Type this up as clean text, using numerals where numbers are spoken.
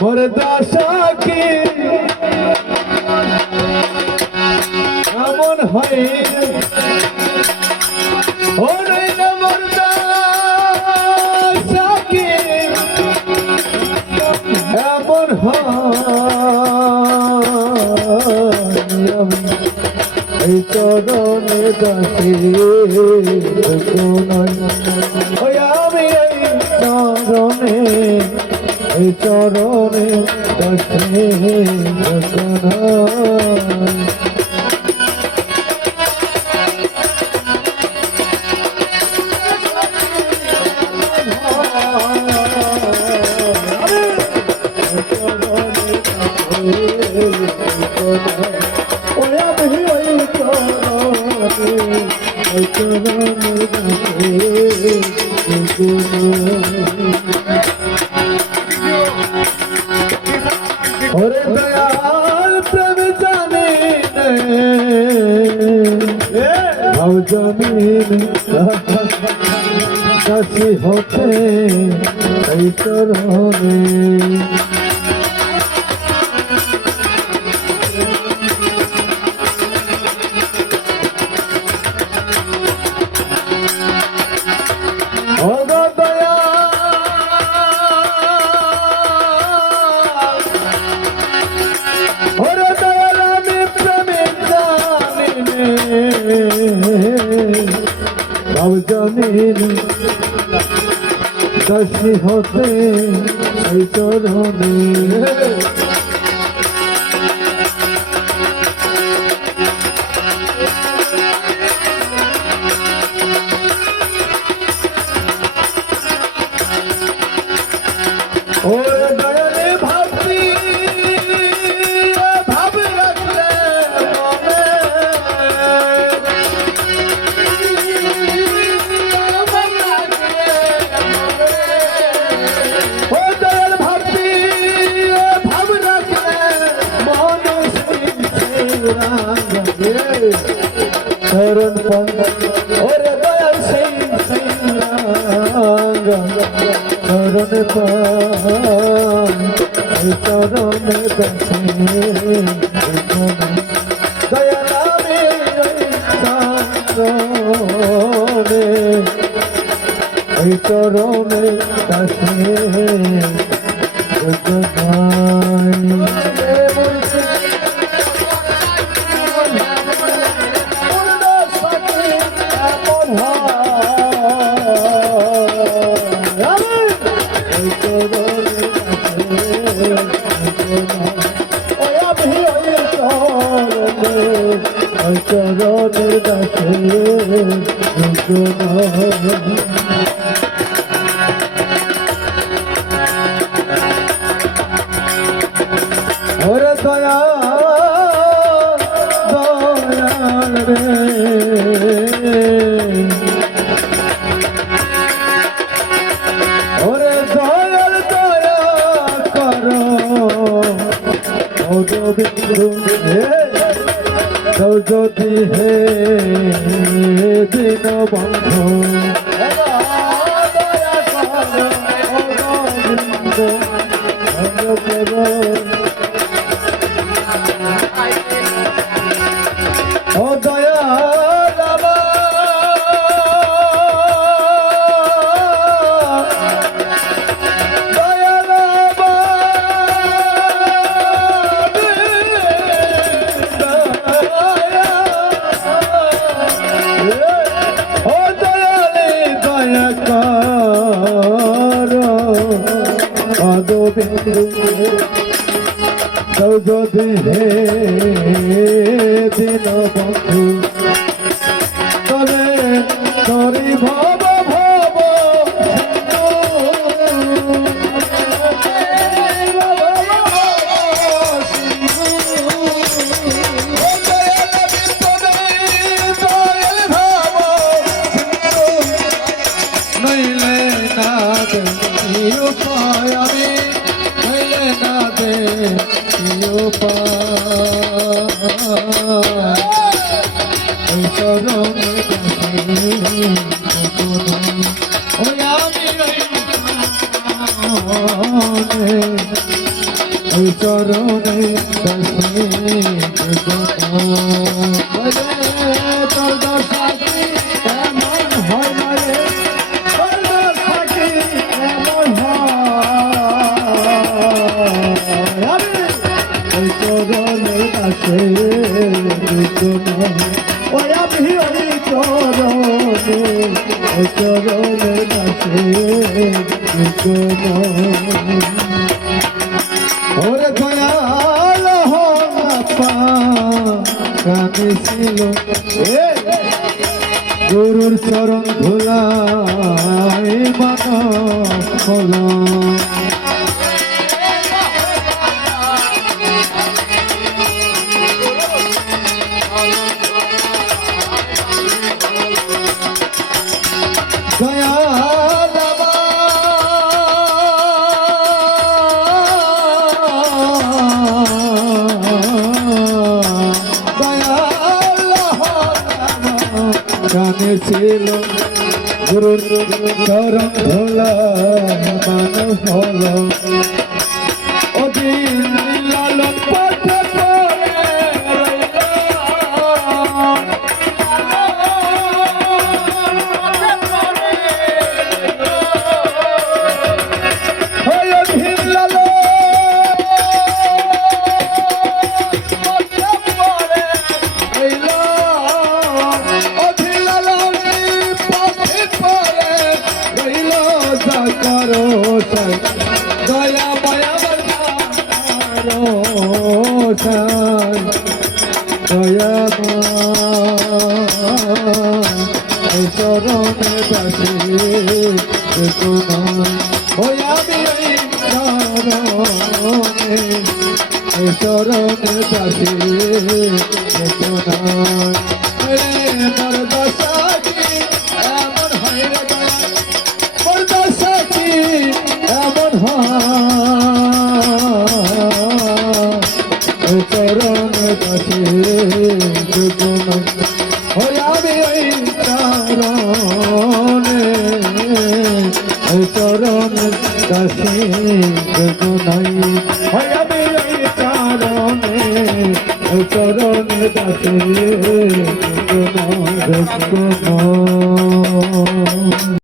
মোর দশা কি এমন হয় ও নইলে মোর দশা কি এমন হয় এই চরণে দাসী ওই আমি এই চরণে দাসী ওরে দয়াল প্রেম জানি ভাব জমিন কাশি হতে এই চরণে জমিন কাশি হতে সেই চরণে ও দয়ালে ভাবি ভাব রাখলে शरण और दयाल सिंह शरण शरण दयाले चरण दासे চরণে দাসে ওরে দয়া দয়াল রে ওরে দয়াল দয়া করো বিন্দু যদি হে দিন বন্ধু দয়া করো ও দয়া যদি হে দিন বন্ধু তবে তরি ভব ভব নইলে না উপায় আমি নইলে না দে উপায় ওই চরণে দাসে তোর দশাকি এমন হয় না রে, তোর দশাকি এমন হয়, ওই চরণে দাসে ওই আমি ওই চরণে দাসে ওরে দয়াল কামে ছিল গুরুর চরণ ধুলাই মানব হলো। কানে ছিল গুরুর চরণ ধুলা মানব হলো। অদিন লালন পথে দয়া মায়া দয়া চরণে দাসে চরণে দাসে মোর দশাকি এমন হয় রে দয়া, মোর দশাকি এমন হয় চরণ দাসে আমি ওই চরণ দাসে নাই, আমি ওই চরণ দাসে